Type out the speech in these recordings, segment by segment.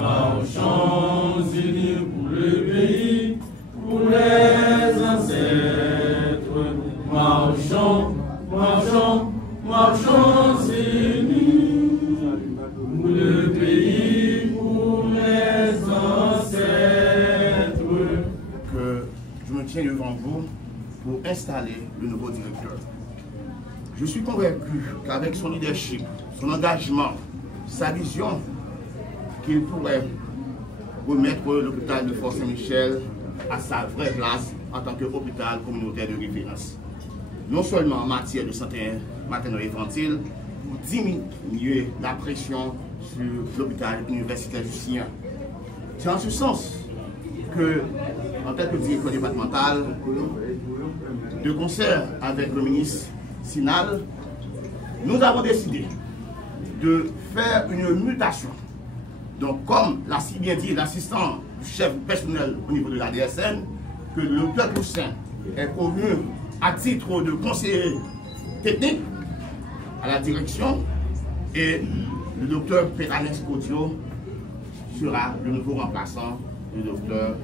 Marchons unis pour le pays, pour les ancêtres. Marchons, marchons, marchons unis pour le pays, pour les ancêtres. Que je me tiens devant vous pour installer le nouveau directeur. Je suis convaincu qu'avec son leadership, son engagement, sa vision, qu'il pourrait remettre l'hôpital de Fort Saint-Michel à sa vraie place en tant qu'hôpital communautaire de référence. Non seulement en matière de santé materno-infantile, pour diminuer la pression sur l'hôpital universitaire Justinien. C'est en ce sens que, en tant que directeur départemental, de concert avec le ministre Sinal, nous avons décidé de faire une mutation. Donc, comme l'a si bien dit l'assistant du chef personnel au niveau de la DSN, que le docteur Toussaint est convenu à titre de conseiller technique à la direction et le docteur Péranex Codio sera le nouveau remplaçant du docteur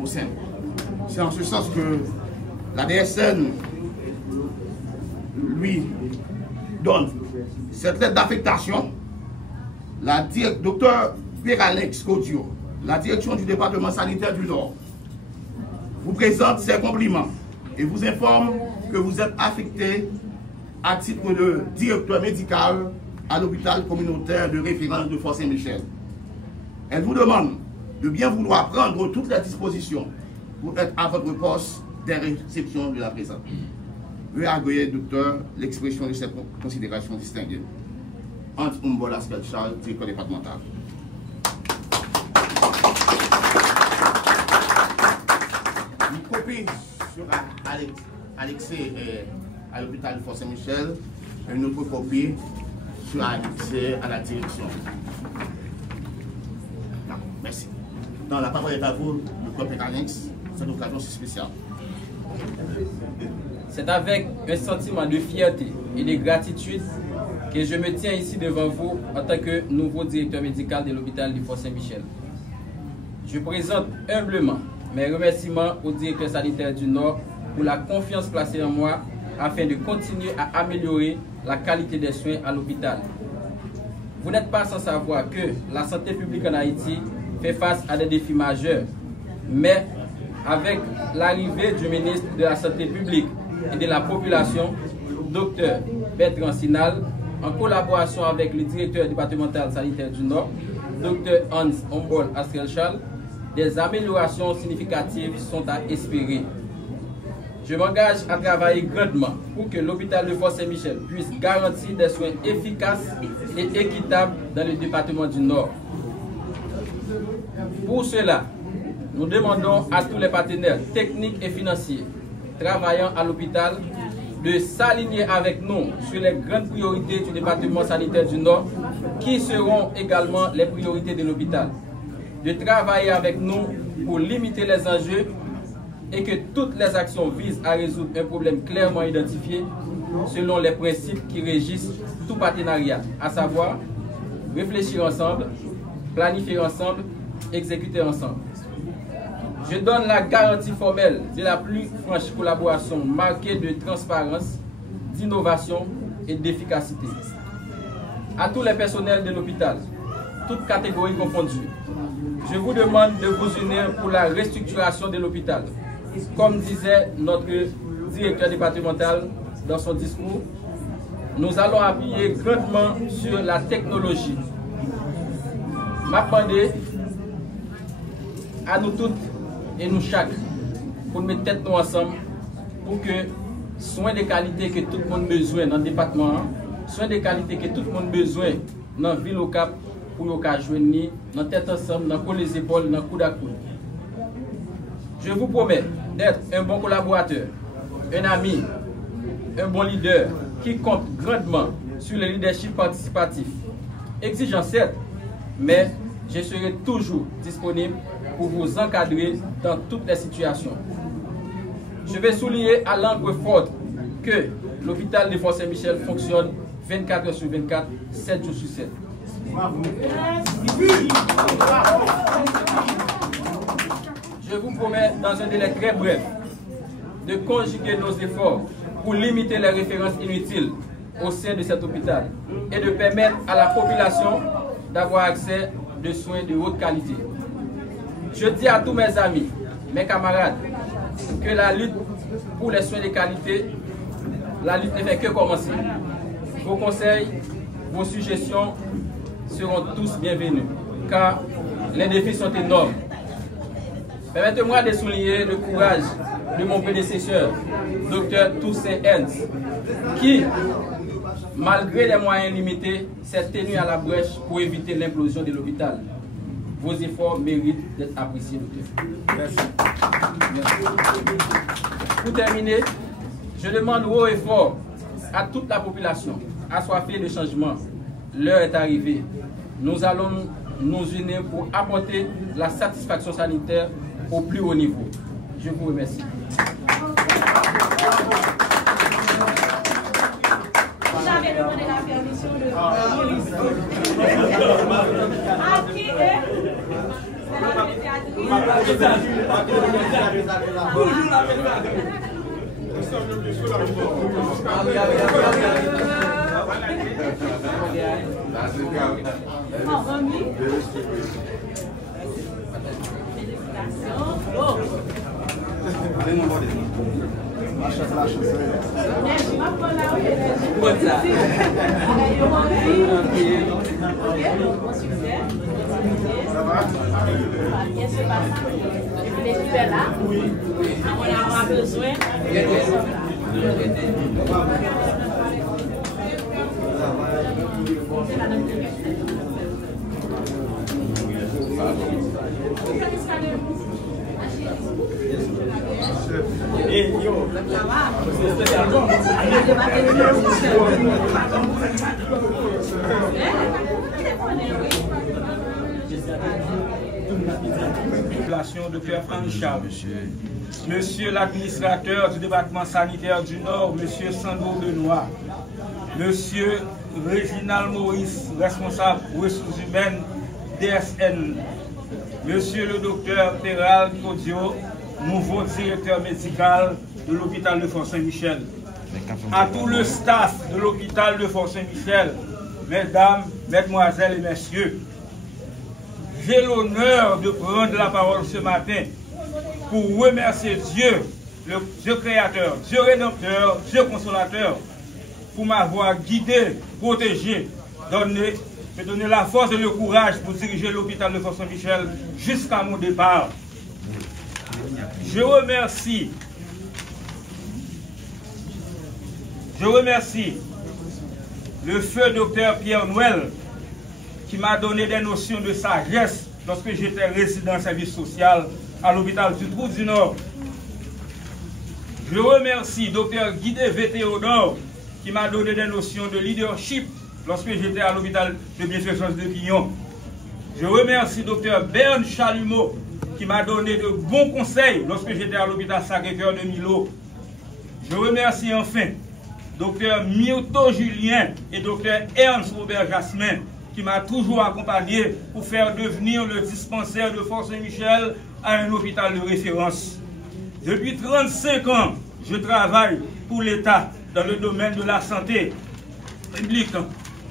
Toussaint. C'est en ce sens que la DSN lui donne cette lettre d'affectation. La docteur Péranex Codio, la direction du département sanitaire du Nord, vous présente ses compliments et vous informe que vous êtes affecté à titre de directeur médical à l'hôpital communautaire de référence de Fort Saint-Michel. Elle vous demande de bien vouloir prendre toutes les dispositions pour être à votre poste des réceptions de la présente. Veuillez accueillir, docteur, l'expression de cette considération distinguée. Ant Umbola Charles, directeur départemental. Une copie sera annexée à l'hôpital de Fort Saint-Michel et une autre copie sera annexée à la direction. Merci. Dans la parole est à vous, le corps Péranex, cette occasion spéciale. C'est avec un sentiment de fierté et de gratitude que je me tiens ici devant vous en tant que nouveau directeur médical de l'hôpital de Fort Saint-Michel. Je présente humblement mes remerciements au directeur sanitaire du Nord pour la confiance placée en moi afin de continuer à améliorer la qualité des soins à l'hôpital. Vous n'êtes pas sans savoir que la santé publique en Haïti fait face à des défis majeurs, mais avec l'arrivée du ministre de la Santé publique et de la population, Dr Bertrand Sinal, en collaboration avec le directeur départemental sanitaire du Nord, Dr Hans Humboldt Astrelchal, des améliorations significatives sont à espérer. Je m'engage à travailler grandement pour que l'hôpital de Fort Saint-Michel puisse garantir des soins efficaces et équitables dans le département du Nord. Pour cela, nous demandons à tous les partenaires techniques et financiers travaillant à l'hôpital de s'aligner avec nous sur les grandes priorités du département sanitaire du Nord, qui seront également les priorités de l'hôpital. De travailler avec nous pour limiter les enjeux et que toutes les actions visent à résoudre un problème clairement identifié selon les principes qui régissent tout partenariat, à savoir réfléchir ensemble, planifier ensemble, exécuter ensemble. Je donne la garantie formelle de la plus franche collaboration marquée de transparence, d'innovation et d'efficacité. À tous les personnels de l'hôpital, toutes catégories confondues, je vous demande de vous unir pour la restructuration de l'hôpital. Comme disait notre directeur départemental dans son discours, nous allons appuyer grandement sur la technologie. M'appendez à nous toutes et nous chaque pour mettre tête nous ensemble pour que soins de qualité que tout le monde a besoin dans le département, soins de qualité que tout le monde a besoin dans la ville au Cap pour nous joindre dans tête ensemble, dans les épaules, dans coude à coude. Je vous promets d'être un bon collaborateur, un ami, un bon leader qui compte grandement sur le leadership participatif. Exigeant certes, mais je serai toujours disponible pour pour vous encadrer dans toutes les situations. Je vais souligner à l'encre forte que l'hôpital de Fort Saint-Michel fonctionne 24 heures sur 24, 7 jours sur 7. Je vous promets, dans un délai très bref, de conjuguer nos efforts pour limiter les références inutiles au sein de cet hôpital et de permettre à la population d'avoir accès de soins de haute qualité. Je dis à tous mes amis, mes camarades, que la lutte pour les soins de qualité, la lutte ne fait que commencer. Vos conseils, vos suggestions seront tous bienvenus, car les défis sont énormes. Permettez-moi de souligner le courage de mon prédécesseur, Dr Toussaint Ernst, qui, malgré les moyens limités, s'est tenu à la brèche pour éviter l'implosion de l'hôpital. Vos efforts méritent d'être appréciés, docteur. Merci. Pour terminer, je demande haut et fort à toute la population assoiffée de changement. L'heure est arrivée. Nous allons nous unir pour apporter la satisfaction sanitaire au plus haut niveau. Je vous remercie. J'avais demandé la permission de Maurice. À qui est on a besoin Dr Henri Charles, Monsieur l'administrateur du département sanitaire du Nord, Monsieur Sandro Benoît, Monsieur Réginald Maurice, responsable ressources humaines DSN, Monsieur le docteur Peral Claudio, nouveau directeur médical de l'hôpital de Fort Saint-Michel, à tout le staff de l'hôpital de Fort Saint-Michel, mesdames, mesdemoiselles et messieurs, j'ai l'honneur de prendre la parole ce matin pour remercier Dieu, le Dieu créateur, Dieu rédempteur, Dieu consolateur, pour m'avoir guidé, protégé, me donner la force et le courage pour diriger l'hôpital de Fort Saint-Michel jusqu'à mon départ. Je remercie le feu docteur Pierre Noël qui m'a donné des notions de sagesse lorsque j'étais résident service social à l'hôpital du Trou du Nord. Je remercie docteur Guidé Théodore qui m'a donné des notions de leadership lorsque j'étais à l'hôpital de bienfaisance de Pignon. Je remercie docteur Bern Chalumeau qui m'a donné de bons conseils lorsque j'étais à l'hôpital Sacré-Cœur de Milo. Je remercie enfin docteur Myoto Julien et docteur Ernst Robert Jasmin qui m'a toujours accompagné pour faire devenir le dispensaire de Fort Saint-Michel à un hôpital de référence. Depuis 35 ans, je travaille pour l'État dans le domaine de la santé publique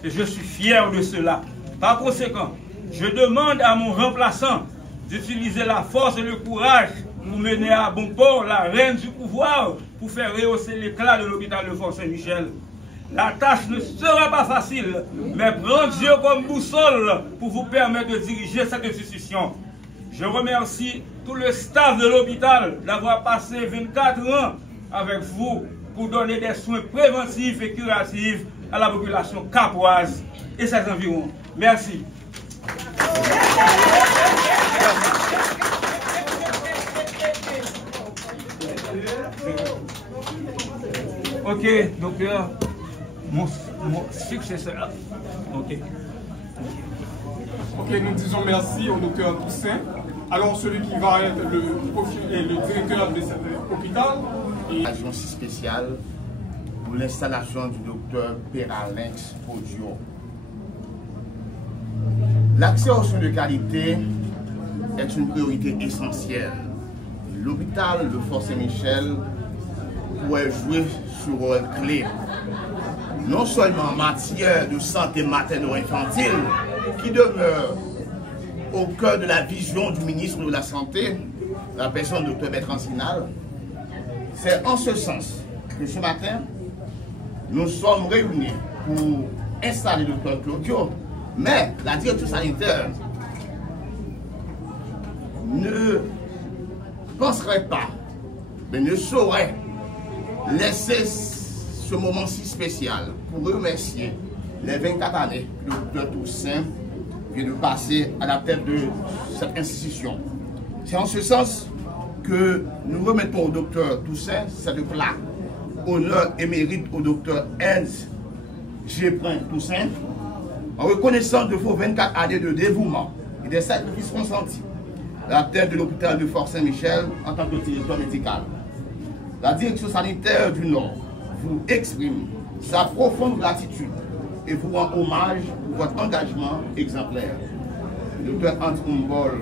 et je suis fier de cela. Par conséquent, je demande à mon remplaçant d'utiliser la force et le courage pour mener à bon port la reine du pouvoir pour faire rehausser l'éclat de l'hôpital de Fort Saint-Michel. La tâche ne sera pas facile, mais prends Dieu comme boussole pour vous permettre de diriger cette institution. Je remercie tout le staff de l'hôpital d'avoir passé 24 ans avec vous pour donner des soins préventifs et curatifs à la population capoise et ses environs. Merci. Ok, docteur. Mon successeur. Ok. Ok, nous disons merci au docteur Toussaint Alors celui qui va être le directeur de cet hôpital. Agence spéciale pour l'installation du docteur Peralinx Podio. L'accès aux soins de qualité est une priorité essentielle. L'hôpital de Fort Saint-Michel pourrait jouer ce rôle clé, non seulement en matière de santé materno-infantile, qui demeure au cœur de la vision du ministre de la Santé, la personne du Dr Bertrand Sinal. C'est en ce sens que ce matin, nous sommes réunis pour installer le Dr Claudio, mais la direction sanitaire ne penserait pas, mais ne saurait laisser ce moment si spécial pour remercier les 24 années que le Dr Toussaint vient de passer à la tête de cette institution. C'est en ce sens que nous remettons au Dr Toussaint cette plaque, honneur et mérite au Dr Ernst G. Toussaint, en reconnaissant de vos 24 années de dévouement et des sacrifices consentis à la tête de l'hôpital de Fort Saint-Michel en tant que directeur médical. La direction sanitaire du Nord vous exprime sa profonde gratitude et vous rend hommage pour votre engagement exemplaire. Le Dr Hans Humbol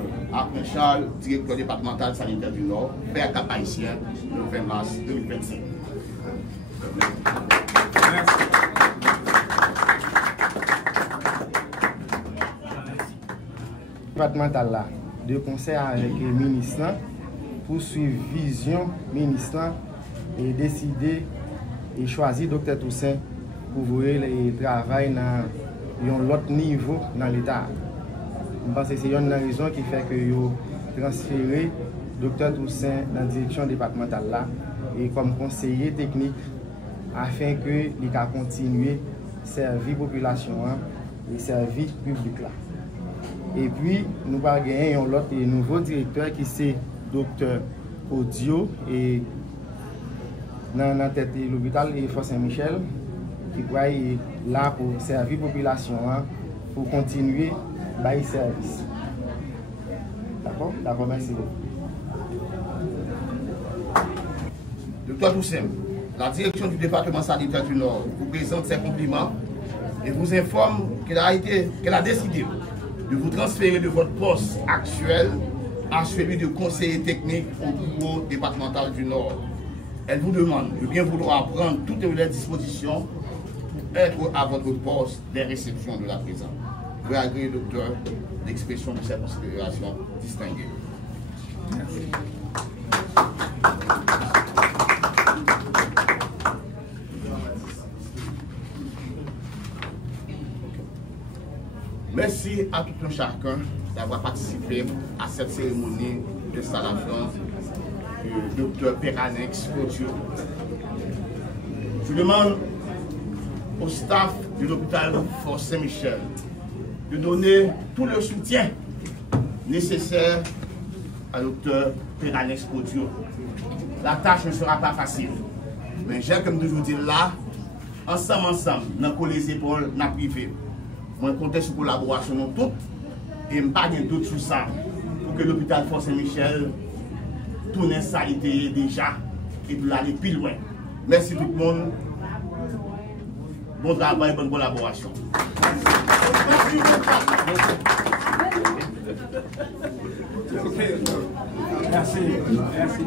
Charles, directeur départemental sanitaire du Nord, Père Cap-Haïtien, le 20 mars 2025. Merci. Départemental là, de concert avec le ministre, pour suivre vision ministre et décider et choisir Dr Toussaint pour voir le travail dans un autre niveau dans l'État. Je pense que c'est une raison qui fait que vous transféré Dr Toussaint dans la direction départementale là et comme conseiller technique afin que il puisse continuer à servir la population et servir le public là. Et puis nous avons gagné un autre nouveau directeur qui c'est Dr Audio et dans la tête de l'hôpital de Fort Saint-Michel qui va être là pour servir la population pour continuer à service. D'accord? D'accord, merci beaucoup. Dr Toussaint, la direction du département sanitaire du Nord vous présente ses compliments et vous informe qu'elle a décidé de vous transférer de votre poste actuel à celui de conseiller technique au bureau départemental du Nord. Elle vous demande de bien vouloir prendre toutes les dispositions pour être à votre poste des réceptions de la présente. Vous agréez, docteur, l'expression de cette considération distinguée. Merci. Merci à tout un chacun d'avoir participé à cette cérémonie d'installation du Dr Peralinx Podio. Je demande au staff de l'hôpital Fort Saint-Michel de donner tout le soutien nécessaire à Dr Peralinx Podio. La tâche ne sera pas facile, mais j'ai comme toujours dit là, ensemble, nous collons les épaules, nous privé. Moi, je compte sur la collaboration de tous et je n'ai pas de doute sur ça pour que l'hôpital Fort Saint-Michel tourne sa idée déjà et pour aller plus loin. Merci tout le monde. Bon travail, bonne collaboration. Merci. Merci.